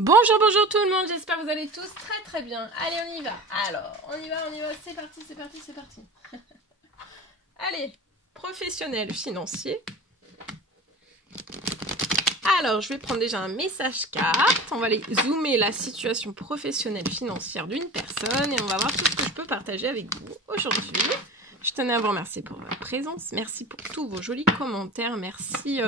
Bonjour, bonjour tout le monde, j'espère que vous allez tous très très bien. Allez, on y va. Alors, on y va, c'est parti, c'est parti, c'est parti. Allez, professionnel financier. Alors, je vais prendre déjà un message carte. On va aller zoomer la situation professionnelle financière d'une personne et on va voir tout ce que je peux partager avec vous aujourd'hui. Je tenais à vous remercier pour votre présence. Merci pour tous vos jolis commentaires. Merci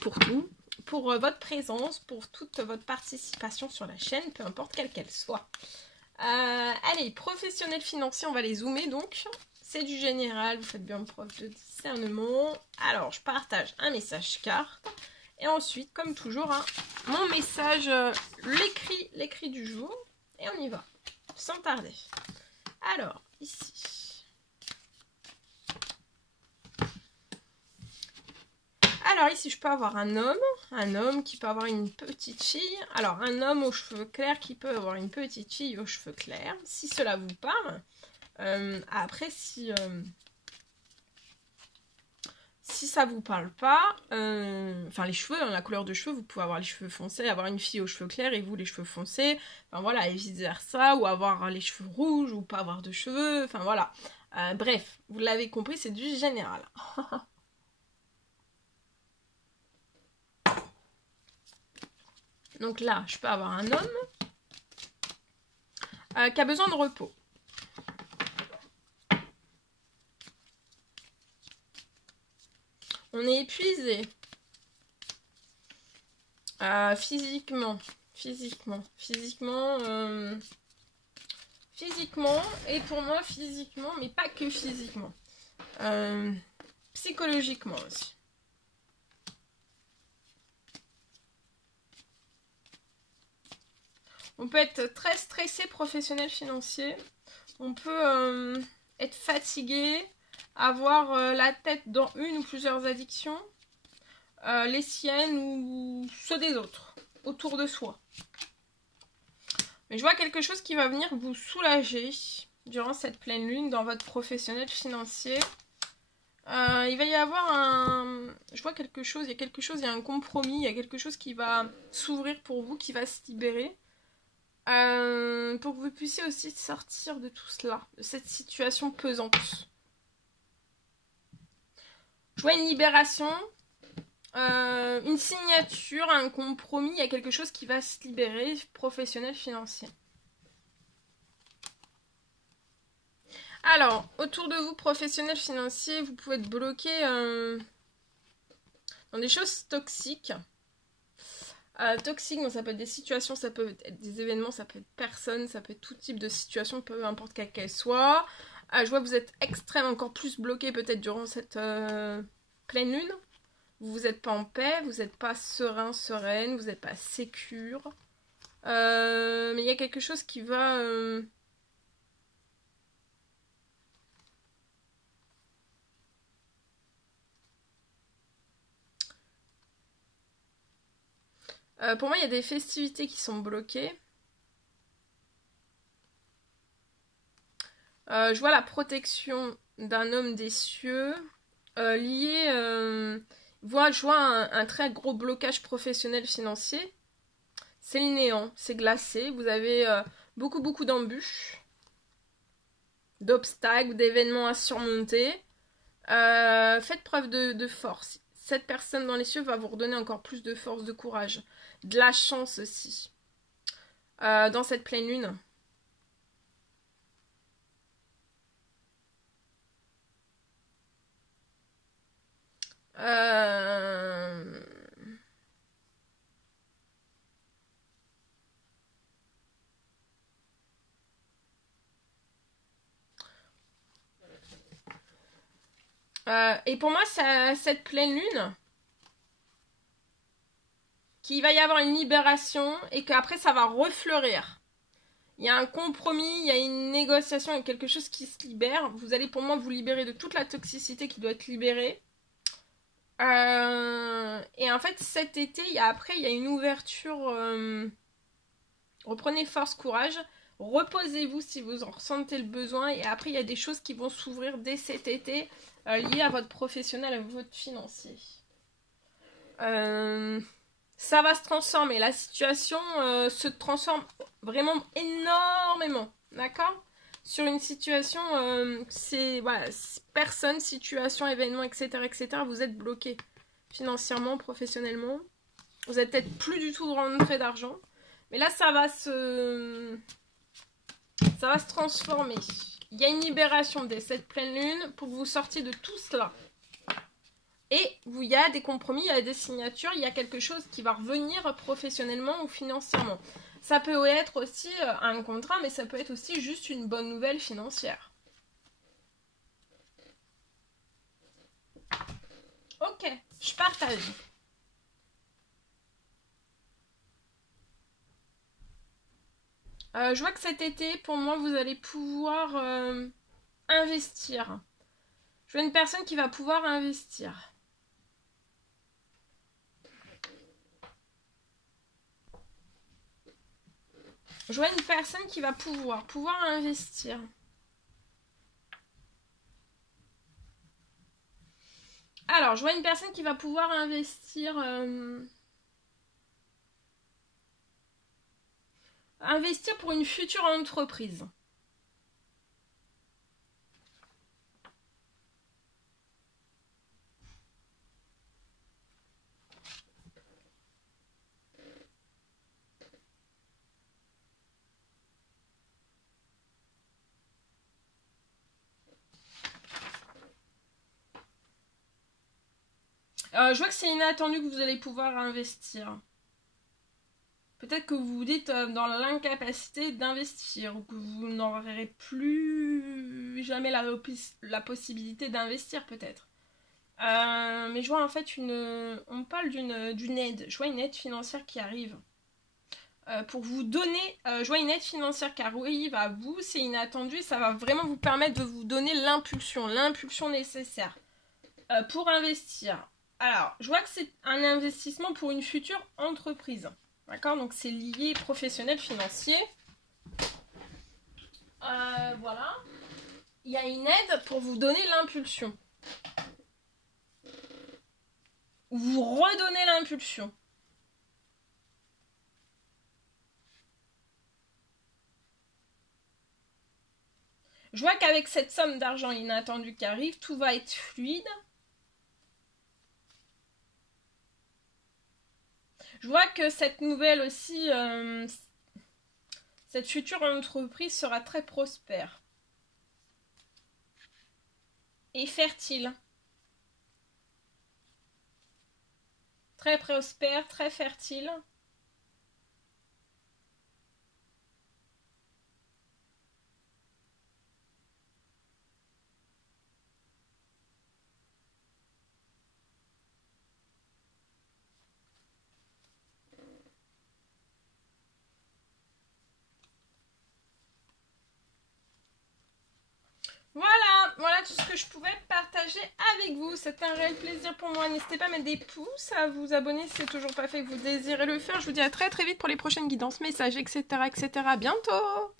pour tout. Pour votre présence, pour toute votre participation sur la chaîne, peu importe quelle qu'elle soit. Allez, professionnel financier, on va les zoomer donc. C'est du général, vous faites bien preuve de discernement. Alors, je partage un message carte. Et ensuite, comme toujours, mon message, l'écrit du jour. Et on y va, sans tarder. Alors, ici. Alors ici, je peux avoir un homme qui peut avoir une petite fille. Alors, un homme aux cheveux clairs qui peut avoir une petite fille aux cheveux clairs, si cela vous parle. Après, si ça vous parle pas, enfin les cheveux, la couleur de cheveux, vous pouvez avoir les cheveux foncés, avoir une fille aux cheveux clairs et vous les cheveux foncés. Enfin voilà, et vice versa, ou avoir les cheveux rouges ou pas avoir de cheveux. Enfin voilà. Bref, vous l'avez compris, c'est du général. Donc là, je peux avoir un homme qui a besoin de repos. On est épuisé. Physiquement, et pour moi physiquement, mais pas que physiquement. Psychologiquement aussi. On peut être très stressé professionnel financier. On peut être fatigué, avoir la tête dans une ou plusieurs addictions, les siennes ou ceux des autres, autour de soi. Mais je vois quelque chose qui va venir vous soulager durant cette pleine lune dans votre professionnel financier. Il va y avoir je vois quelque chose, il y a un compromis, il y a quelque chose qui va s'ouvrir pour vous, qui va se libérer. Pour que vous puissiez aussi sortir de tout cela, de cette situation pesante. Je vois une libération, une signature, un compromis, il y a quelque chose qui va se libérer, professionnel, financier. Alors, autour de vous, professionnel, financier, vous pouvez être bloqué dans des choses toxiques. Toxique, donc ça peut être des situations, ça peut être des événements, ça peut être personnes, ça peut être tout type de situation, peu importe quelle qu'elle soit. Je vois que vous êtes extrêmement encore plus bloqué peut-être durant cette pleine lune. Vous n'êtes pas en paix, vous n'êtes pas serein, sereine, vous n'êtes pas sécure. Mais il y a quelque chose qui va... pour moi, il y a des festivités qui sont bloquées. Je vois la protection d'un homme des cieux lié... je vois un très gros blocage professionnel financier. C'est le néant, c'est glacé. Vous avez beaucoup d'embûches, d'obstacles, d'événements à surmonter. Faites preuve de force. Cette personne dans les cieux va vous redonner encore plus de force, de courage. De la chance aussi. Dans cette pleine lune. Et pour moi, cette pleine lune, qu'il va y avoir une libération et qu'après ça va refleurir. Il y a un compromis, il y a une négociation, il y a quelque chose qui se libère. Vous allez pour moi vous libérer de toute la toxicité qui doit être libérée. Et en fait cet été, il y a une ouverture. Reprenez force, courage. Reposez-vous si vous en ressentez le besoin. Et après il y a des choses qui vont s'ouvrir dès cet été liées à votre professionnel, à votre financier. ça va se transformer. La situation se transforme vraiment énormément. D'accord? Sur une situation, c'est voilà, personne, situation, événement, etc., etc. Vous êtes bloqué financièrement, professionnellement. Vous n'avez peut-être plus du tout de rentrée d'argent. Mais là, ça va se transformer. Il y a une libération dès cette pleine lune pour que vous sortiez de tout cela. Et il y a des compromis, il y a des signatures, il y a quelque chose qui va revenir professionnellement ou financièrement. Ça peut être aussi un contrat, mais ça peut être aussi juste une bonne nouvelle financière. Ok, je partage. Je vois que cet été, pour moi, vous allez pouvoir investir. Je vois une personne qui va pouvoir investir. Je vois une personne qui va pouvoir investir. Alors, je vois une personne qui va pouvoir investir... investir pour une future entreprise. Je vois que c'est inattendu que vous allez pouvoir investir. Peut-être que vous vous dites dans l'incapacité d'investir ou que vous n'aurez plus jamais la possibilité d'investir peut-être. Mais je vois en fait on parle d'une aide. Je vois une aide financière qui arrive. Pour vous donner, je vois une aide financière qui arrive à vous, c'est inattendu, ça va vraiment vous permettre de vous donner l'impulsion nécessaire pour investir. Alors, je vois que c'est un investissement pour une future entreprise. D'accord? Donc, c'est lié professionnel, financier. Voilà. Il y a une aide pour vous donner l'impulsion. Vous redonnez l'impulsion. Je vois qu'avec cette somme d'argent inattendue qui arrive, tout va être fluide. Je vois que cette nouvelle aussi, cette future entreprise sera très prospère. Et fertile. Très prospère, très fertile. Voilà tout ce que je pouvais partager avec vous. C'était un réel plaisir pour moi. N'hésitez pas à mettre des pouces, à vous abonner si c'est toujours pas fait et que vous désirez le faire. Je vous dis à très très vite pour les prochaines guidances, messages, etc. etc. À bientôt!